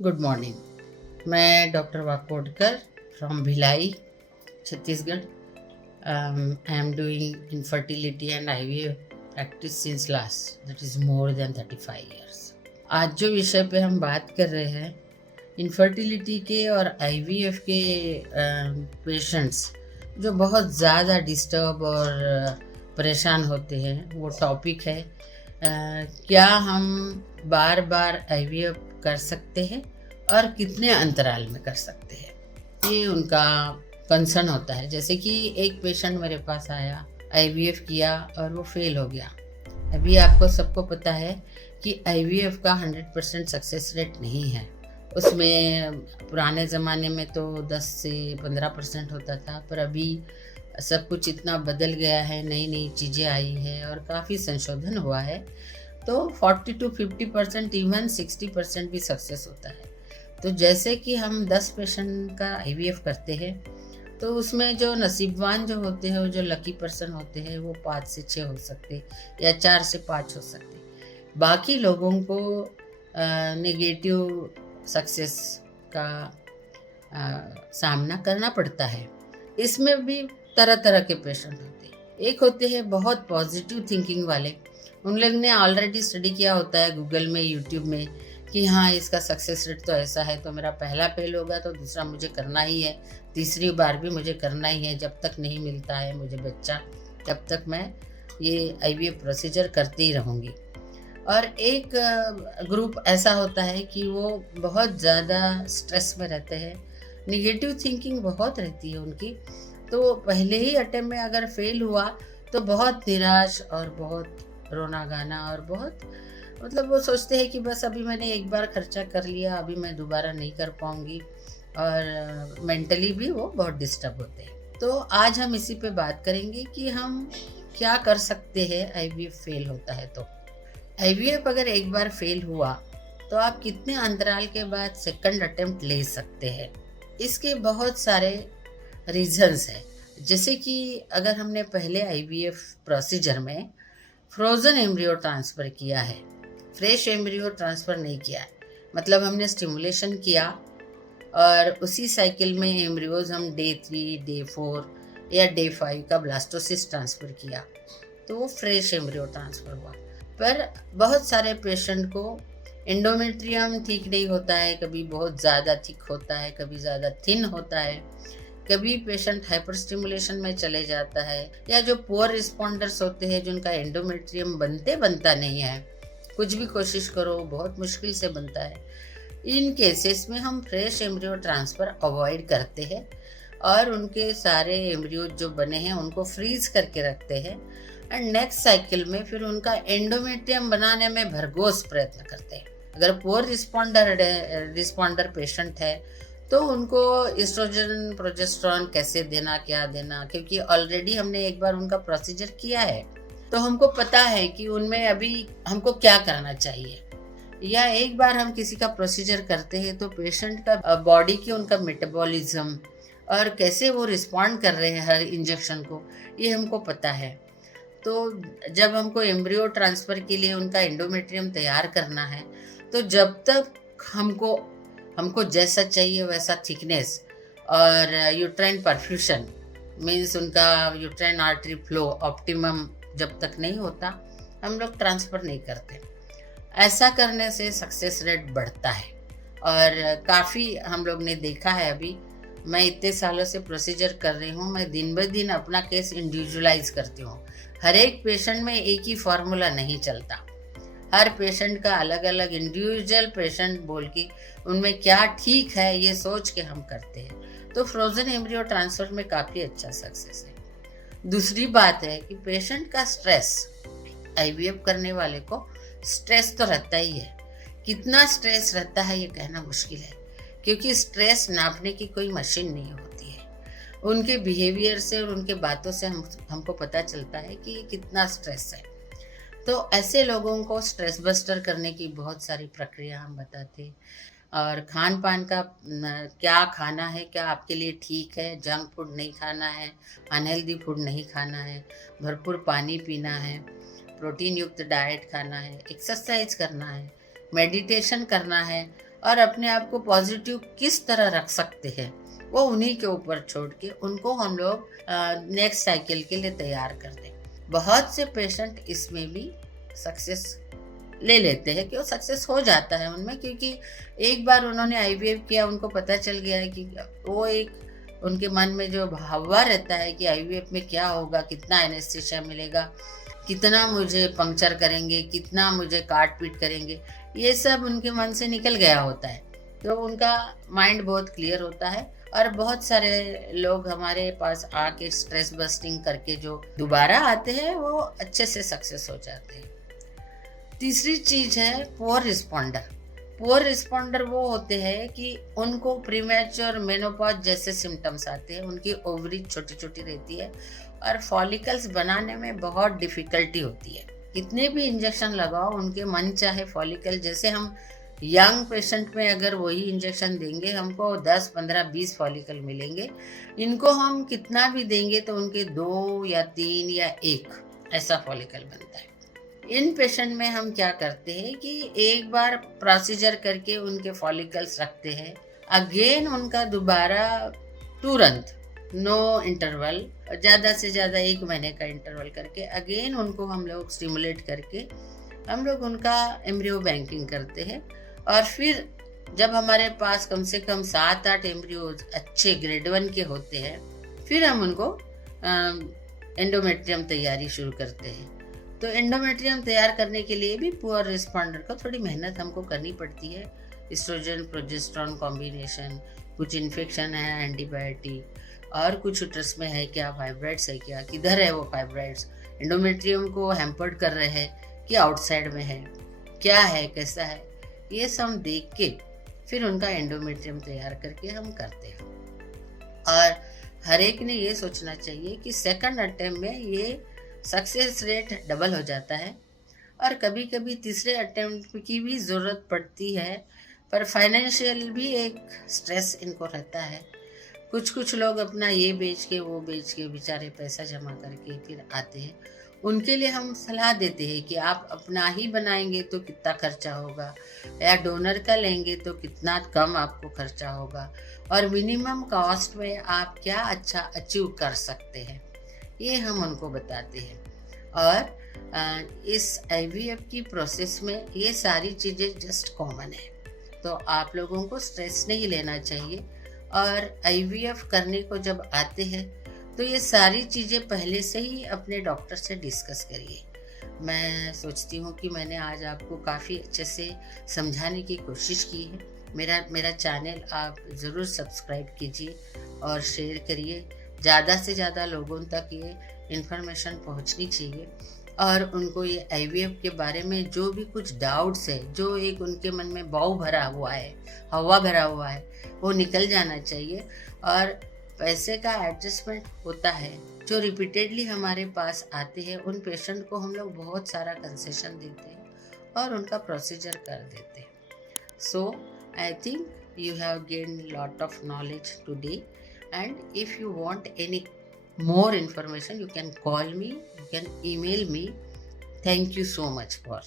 Good morning. मैं doctor Wakodkar from Bhilai, Chhattisgarh. I am doing infertility and IVF practice since last that is more than 35 years. आज जो विषय पे हम बात कर रहे हैं, इनफर्टिलिटी के और IVF के पेशेंट्स जो बहुत ज़्यादा डिस्टर्ब और परेशान होते हैं, वो टॉपिक है क्या हम बार बार IVF कर सकते हैं और कितने अंतराल में कर सकते हैं। ये उनका कंसर्न होता है। जैसे कि एक पेशेंट मेरे पास आया, IVF किया और वो फेल हो गया। अभी आपको सबको पता है कि IVF का 100% सक्सेस रेट नहीं है। उसमें पुराने ज़माने में तो 10 से 15% होता था, पर अभी सब कुछ इतना बदल गया है, नई नई चीज़ें आई है और काफ़ी संशोधन हुआ है। तो 40 to 50%, इवन 60% भी सक्सेस होता है। तो जैसे कि हम 10 पेशेंट का IVF करते हैं, तो उसमें जो नसीबवान जो होते हैं, वो जो लकी पर्सन होते हैं, वो 5 से 6 हो सकते या 4 से 5 हो सकते। बाकी लोगों को नेगेटिव सक्सेस का सामना करना पड़ता है। इसमें भी तरह तरह के पेशेंट होते हैं। एक होते हैं बहुत पॉजिटिव थिंकिंग वाले। उन लोग ने ऑलरेडी स्टडी किया होता है गूगल में, यूट्यूब में, कि हाँ इसका सक्सेस रेट तो ऐसा है, तो मेरा पहला फेल होगा तो दूसरा मुझे करना ही है, तीसरी बार भी मुझे करना ही है, जब तक नहीं मिलता है मुझे बच्चा तब तक मैं ये IVF प्रोसीजर करती ही रहूँगी। और एक ग्रुप ऐसा होता है कि वो बहुत ज़्यादा स्ट्रेस में रहते हैं, निगेटिव थिंकिंग बहुत रहती है उनकी। तो पहले ही अटेम्प्ट में अगर फेल हुआ तो बहुत निराश और बहुत रोना गाना और बहुत, मतलब वो सोचते हैं कि बस अभी मैंने एक बार खर्चा कर लिया, अभी मैं दोबारा नहीं कर पाऊँगी, और मेंटली भी वो बहुत डिस्टर्ब होते हैं। तो आज हम इसी पे बात करेंगे कि हम क्या कर सकते हैं IVF फेल होता है तो। IVF अगर एक बार फेल हुआ तो आप कितने अंतराल के बाद सेकंड अटेम्प्ट ले सकते हैं। इसके बहुत सारे रीजंस है। जैसे कि अगर हमने पहले IVF प्रोसीजर में फ्रोज़न एम्ब्रियो ट्रांसफ़र किया है, फ्रेश एम्ब्रियो ट्रांसफ़र नहीं किया है, मतलब हमने स्टिमुलेशन किया और उसी साइकिल में एम्ब्रियोज हम डे 3, डे 4 या डे 5 का ब्लास्टोसिस्ट ट्रांसफ़र किया, तो वो फ्रेश एम्ब्रियो ट्रांसफ़र हुआ। पर बहुत सारे पेशेंट को एंडोमेट्रियम ठीक नहीं होता है, कभी बहुत ज़्यादा थिक होता है, कभी ज़्यादा थिन होता है, कभी पेशेंट हाइपर स्टिमुलेशन में चले जाता है, या जो पुअर रिस्पॉन्डर्स होते हैं जिनका एंडोमेट्रियम बनता नहीं है, कुछ भी कोशिश करो बहुत मुश्किल से बनता है। इन केसेस में हम फ्रेश एम्ब्रियो ट्रांसफ़र अवॉइड करते हैं और उनके सारे एम्ब्रियो जो बने हैं उनको फ्रीज करके रखते हैं, एंड नेक्स्ट साइकिल में फिर उनका एंडोमेट्रियम बनाने में भरघोस प्रयत्न करते हैं। अगर पुअर रिस्पॉन्डर पेशेंट है तो उनको एस्ट्रोजन प्रोजेस्टेरोन कैसे देना, क्या देना, क्योंकि ऑलरेडी हमने एक बार उनका प्रोसीजर किया है, तो हमको पता है कि उनमें अभी हमको क्या करना चाहिए। या एक बार हम किसी का प्रोसीजर करते हैं तो पेशेंट का बॉडी की उनका मेटाबॉलिज्म और कैसे वो रिस्पॉन्ड कर रहे हैं हर इंजेक्शन को, ये हमको पता है। तो जब हमको एम्ब्रियो ट्रांसफ़र के लिए उनका एंडोमेट्रियम तैयार करना है, तो जब तक हमको हमको जैसा चाहिए वैसा थिकनेस और यूट्राइन परफ्यूशन, मीन्स उनका यूट्राइन आर्टरी फ्लो ऑप्टिमम जब तक नहीं होता, हम लोग ट्रांसफ़र नहीं करते। ऐसा करने से सक्सेस रेट बढ़ता है और काफ़ी हम लोग ने देखा है। अभी मैं इतने सालों से प्रोसीजर कर रही हूँ, मैं दिन ब दिन अपना केस इंडिविजुअलाइज करती हूँ। हर एक पेशेंट में एक ही फार्मूला नहीं चलता, हर पेशेंट का अलग अलग इंडिविजुअल पेशेंट बोल के उनमें क्या ठीक है ये सोच के हम करते हैं। तो फ्रोज़न एम्ब्रियो ट्रांसफ़र में काफ़ी अच्छा सक्सेस है। दूसरी बात है कि पेशेंट का स्ट्रेस, IVF करने वाले को स्ट्रेस तो रहता ही है। कितना स्ट्रेस रहता है ये कहना मुश्किल है, क्योंकि स्ट्रेस नापने की कोई मशीन नहीं होती है। उनके बिहेवियर से और उनके बातों से हमको पता चलता है कि कितना स्ट्रेस है। तो ऐसे लोगों को स्ट्रेस बस्टर करने की बहुत सारी प्रक्रिया हम बताते हैं। और खान पान का क्या खाना है, क्या आपके लिए ठीक है, जंक फूड नहीं खाना है, अनहेल्दी फूड नहीं खाना है, भरपूर पानी पीना है, प्रोटीन युक्त डाइट खाना है, एक्सरसाइज करना है, मेडिटेशन करना है और अपने आप को पॉजिटिव किस तरह रख सकते हैं, वो उन्हीं के ऊपर छोड़ के उनको हम लोग नेक्स्ट साइकिल के लिए तैयार कर दें। बहुत से पेशेंट इसमें भी सक्सेस ले लेते हैं कि वो सक्सेस हो जाता है उनमें, क्योंकि एक बार उन्होंने आईवीएफ किया, उनको पता चल गया है कि वो एक उनके मन में जो हवा रहता है कि आईवीएफ में क्या होगा, कितना एनेस्थीसिया मिलेगा, कितना मुझे पंक्चर करेंगे, कितना मुझे काट पीट करेंगे, ये सब उनके मन से निकल गया होता है। तो उनका माइंड बहुत क्लियर होता है। और बहुत सारे लोग हमारे पास आके स्ट्रेस बस्टिंग करके जो दोबारा आते हैं वो अच्छे से सक्सेस हो जाते हैं। तीसरी चीज है पुअर रिस्पॉन्डर। पुअर रिस्पॉन्डर वो होते हैं कि उनको प्रीमैच्योर मेनोपॉज जैसे सिम्टम्स आते हैं, उनकी ओवरी छोटी छोटी रहती है और फॉलिकल्स बनाने में बहुत डिफिकल्टी होती है। कितने भी इंजेक्शन लगाओ उनके मन चाहे फॉलिकल, जैसे हम यंग पेशेंट में अगर वही इंजेक्शन देंगे हमको 10, 15, 20 फॉलिकल मिलेंगे। इनको हम कितना भी देंगे तो उनके 2 या 3 या 1 ऐसा फॉलिकल बनता है। इन पेशेंट में हम क्या करते हैं कि एक बार प्रोसीजर करके उनके फॉलिकल्स रखते हैं, अगेन उनका दोबारा तुरंत नो इंटरवल, ज़्यादा से ज़्यादा 1 महीने का इंटरवल करके अगेन उनको हम लोग स्टिमुलेट करके हम लोग उनका एम्ब्रियो बैंकिंग करते हैं। और फिर जब हमारे पास कम से कम 7-8 एम्ब्रियोज अच्छे ग्रेड 1 के होते हैं, फिर हम उनको एंडोमेट्रियम तैयारी शुरू करते हैं। तो एंडोमेट्रियम तैयार करने के लिए भी पुअर रिस्पॉन्डर को थोड़ी मेहनत हमको करनी पड़ती है। एस्ट्रोजन प्रोजेस्टेरोन कॉम्बिनेशन, कुछ इन्फेक्शन है, एंटीबायोटिक, और कुछ उटरस में है क्या, फाइब्राइड्स है क्या, किधर है वो फाइब्राइड्स, एंडोमेट्रियम को हैम्पर्ड कर रहे हैं कि आउटसाइड में है, क्या है, कैसा है, ये सब देख के फिर उनका एंडोमेट्रियम तैयार करके हम करते हैं। और हर एक ने ये सोचना चाहिए कि सेकंड अटेम्प्ट में ये सक्सेस रेट डबल हो जाता है। और कभी कभी तीसरे अटेम्प्ट की भी ज़रूरत पड़ती है, पर फाइनेंशियल भी एक स्ट्रेस इनको रहता है। कुछ लोग अपना ये बेच के वो बेच के बेचारे पैसा जमा करके फिर आते हैं। उनके लिए हम सलाह देते हैं कि आप अपना ही बनाएंगे तो कितना खर्चा होगा, या डोनर का लेंगे तो कितना कम आपको खर्चा होगा, और मिनिमम कॉस्ट में आप क्या अच्छा अचीव कर सकते हैं, ये हम उनको बताते हैं। और इस आईवीएफ की प्रोसेस में ये सारी चीज़ें जस्ट कॉमन है, तो आप लोगों को स्ट्रेस नहीं लेना चाहिए। और आईवीएफ करने को जब आते हैं तो ये सारी चीज़ें पहले से ही अपने डॉक्टर से डिस्कस करिए। मैं सोचती हूँ कि मैंने आज आपको काफ़ी अच्छे से समझाने की कोशिश की है। मेरा चैनल आप ज़रूर सब्सक्राइब कीजिए और शेयर करिए। ज़्यादा से ज़्यादा लोगों तक ये इन्फॉर्मेशन पहुँचनी चाहिए, और उनको ये आईवीएफ के बारे में जो भी कुछ डाउट्स है, जो एक उनके मन में हवा भरा हुआ है, वो निकल जाना चाहिए। और पैसे का एडजस्टमेंट होता है, जो रिपीटेडली हमारे पास आते हैं उन पेशेंट को हम लोग बहुत सारा कंसेशन देते हैं और उनका प्रोसीजर कर देते हैं। So I think you have gain lot of knowledge today, and if you want any more information you can call me, you can email me. Thank you so much for